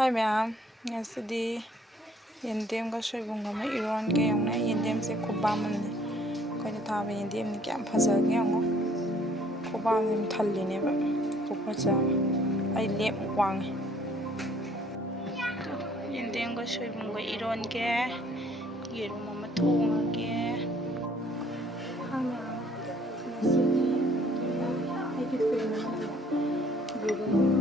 Hi ma'am, ngasidi yendemga soibunga ma ironge yongna yendemse khubamani koina thaba yendemni kyam phajage yongo khubamni thalline ba khuphaja ai lep wang yendemga soibunga ironge yerum ma thongage ha ma'am ngasidi aigi friend na yerum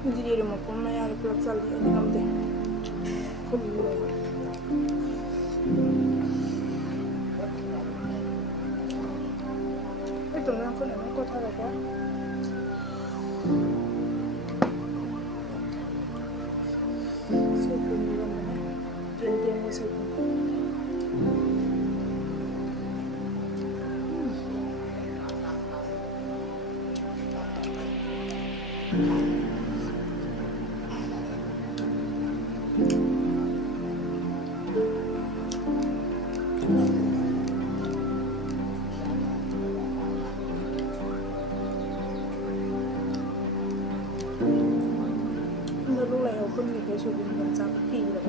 Hindi mo po mayari po sa liyan ng kamde. Kulo. Ito na ako naman ko talaga. Sopo nila mo na. Diyan mo sopo. Lúc này không có cái số bình luận sao kỳ rồi.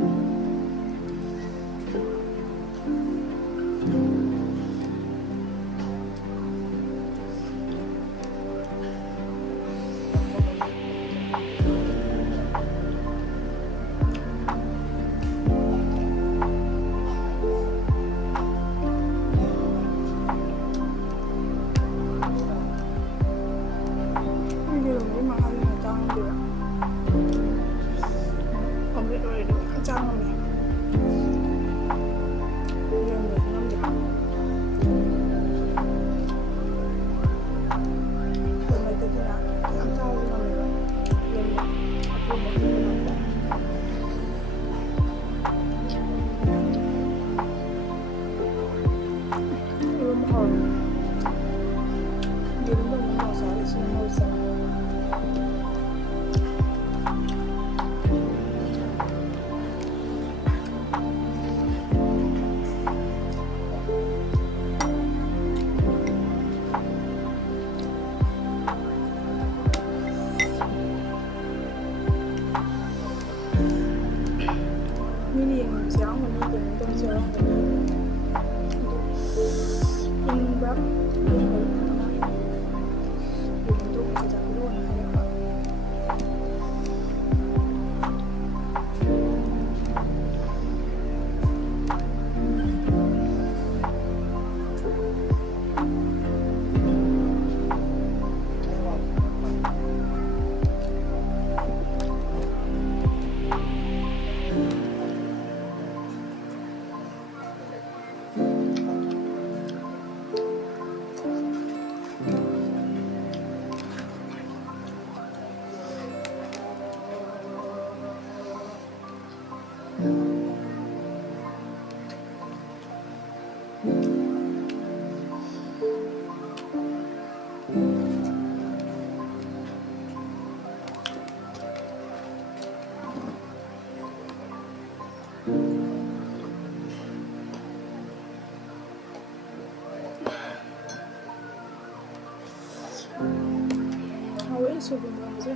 소금 넣으세요.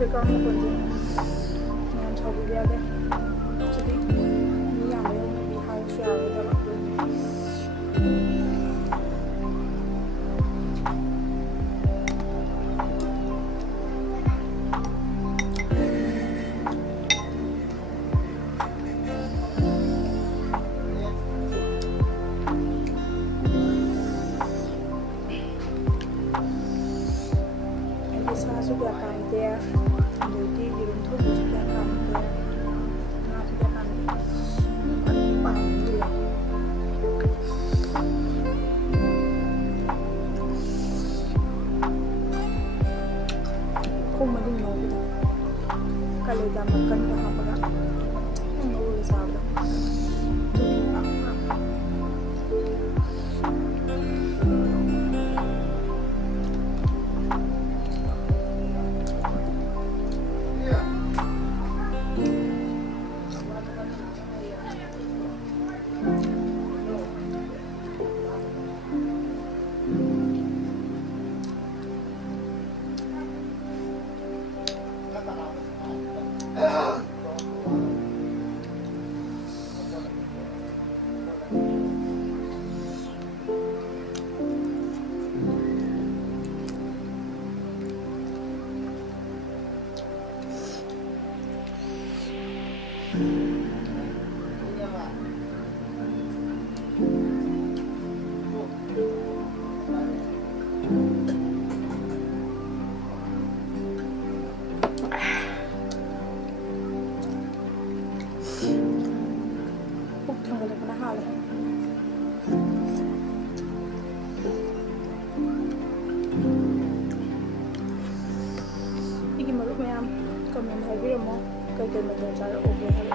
Background ko din. Ngayon, sabi niya din. Jadi, ini yang may lebih harus ya, udah waktu. Bisa sudah kan dia. Jadi di rumah tuh juga kami nah juga kami paham dulu ya aku mending mau kalau udah makan ya apa kan mau sabar boleh kena hal ya. Ini menurut saya kami hari ini mau kerja dengan cara oke hari.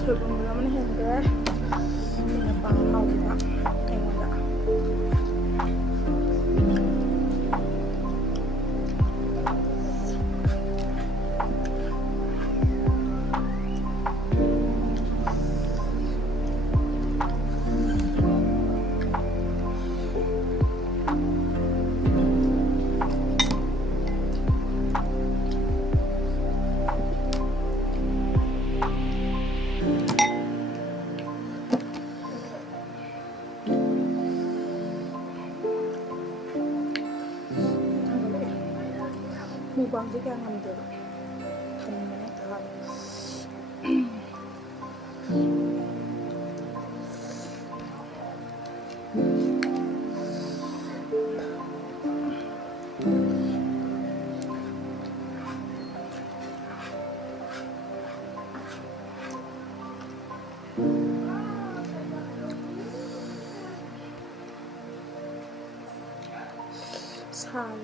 Sebelumnya mana hendak ini pahau tak kayak tak ꯃꯨꯛꯕꯥꯡꯁꯦ ꯀꯌꯥ ꯉꯝꯗꯦꯕ ꯊꯟꯕꯅ ꯊꯥꯕ 사네.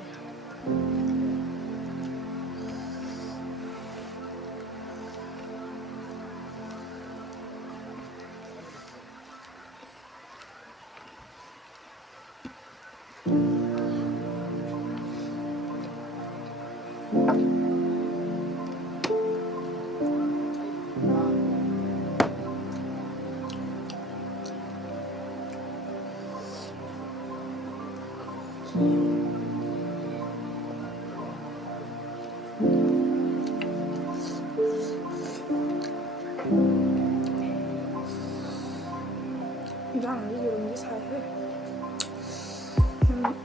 이상하게 이런 게 사해.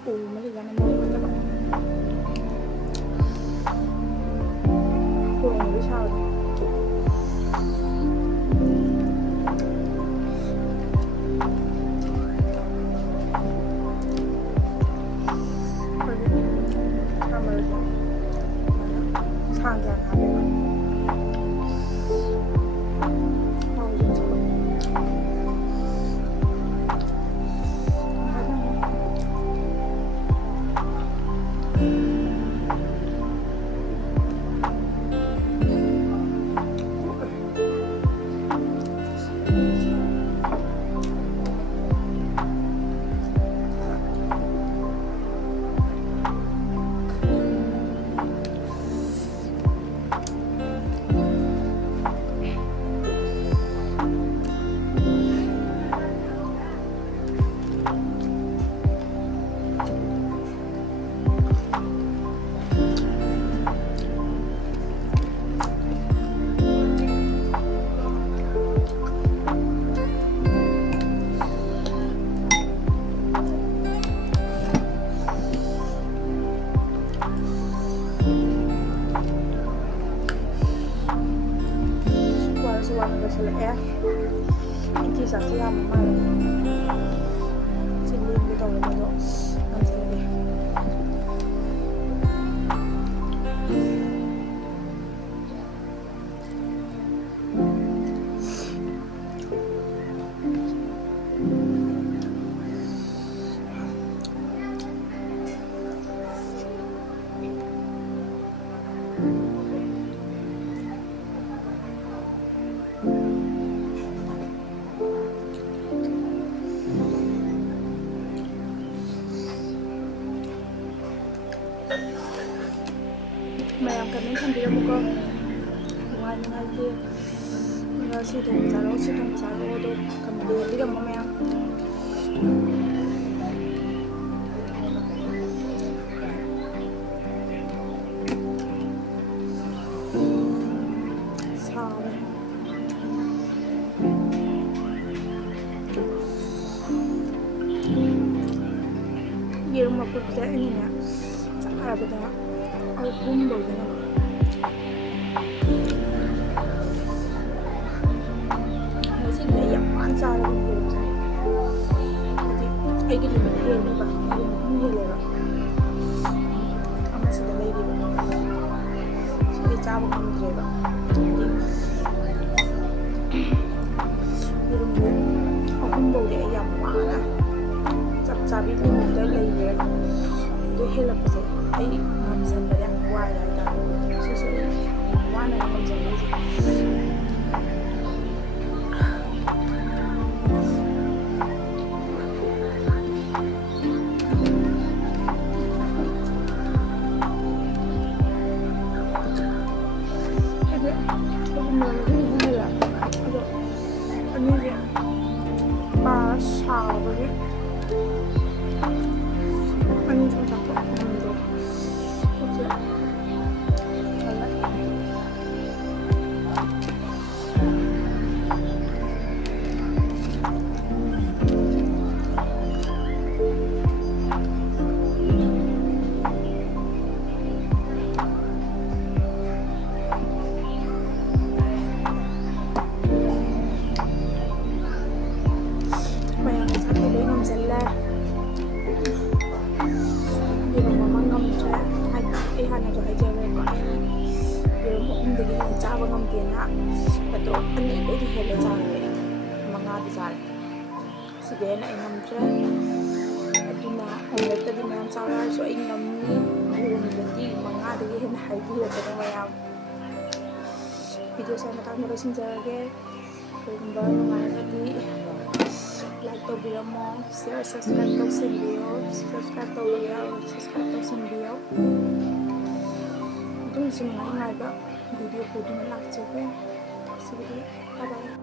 오물이 가는 먹으면 그런 게 사해. Lẽ thì sản xuất làm mà xin lên cái đầu này rồi làm gì đây mẹ cần đến thăm video của con ngoài kia sư thùng giá lô tôi cầm đường đi đồng mẹ sao đây gì mà cực dễ như nè chắc là bây giờ album rồi nè nó xin để dặm ăn sao là bình thường thì cái gì mình hên đi bạn không hên lại bạn ông xin để đây đi bạn xin để cha một con rồi bạn 이런 홍보에 많아. 짭짭이 리모델 레이에 또 헬라고서 아이 남산들이 와야 다 수수이 와는 건전이지. ꯆꯥꯗꯤ ꯆꯥꯔꯦ ꯁꯤꯗꯤ ꯍꯦꯟꯅ ꯑꯩ ꯉꯝꯗ꯭ꯔꯦ ꯑꯗꯨꯅ ꯑꯣꯝꯂꯦꯠꯇꯗꯤ ꯃꯌꯥꯝ ꯆꯥꯎ ꯌꯥꯔꯁꯨ ꯑꯩ ꯉꯝꯃꯤ ꯌꯦꯔꯨꯝꯗꯗꯤ 5ꯗꯒꯤ ꯍꯦꯟꯅ ꯍꯥꯏꯕꯤꯔꯛꯀꯅꯣ ꯃꯌꯥꯝ ꯚꯤꯗꯤꯑꯣꯁꯦ ꯃꯇꯥꯡꯗ ꯂꯣꯏꯁꯤꯟꯖꯔꯒꯦ ꯀꯔꯤꯒꯨꯝꯕ ꯅꯨꯡꯉꯥꯏꯔꯒꯗꯤ ꯂꯥꯏꯛ ꯇꯧꯕꯤꯔꯝꯃꯣ ꯁꯤꯌꯔ ꯁꯕꯁꯀ꯭ꯔꯥꯏꯕ ꯇꯧꯁꯤꯟꯕꯤꯌꯣ ꯁꯕꯁꯀ꯭ꯔꯥꯏꯕ ꯇꯧꯗꯕ ꯌꯥꯎꯔꯒꯗꯤ ꯁꯕꯁꯀ꯭ꯔꯥꯏꯕ ꯇꯧꯁꯤꯟꯕꯤꯌꯣ ꯃꯇꯨꯡꯗꯁꯨ ꯅꯨꯡꯉꯥꯏ ꯅꯨꯡꯉꯥꯏꯕ ꯚꯤꯗꯤꯑꯣ ꯄꯨꯗꯨꯅ ꯂꯥꯛꯆꯒꯦ ꯉꯁꯤꯒꯤꯗꯤ ꯕꯥꯏ ꯕꯥꯏ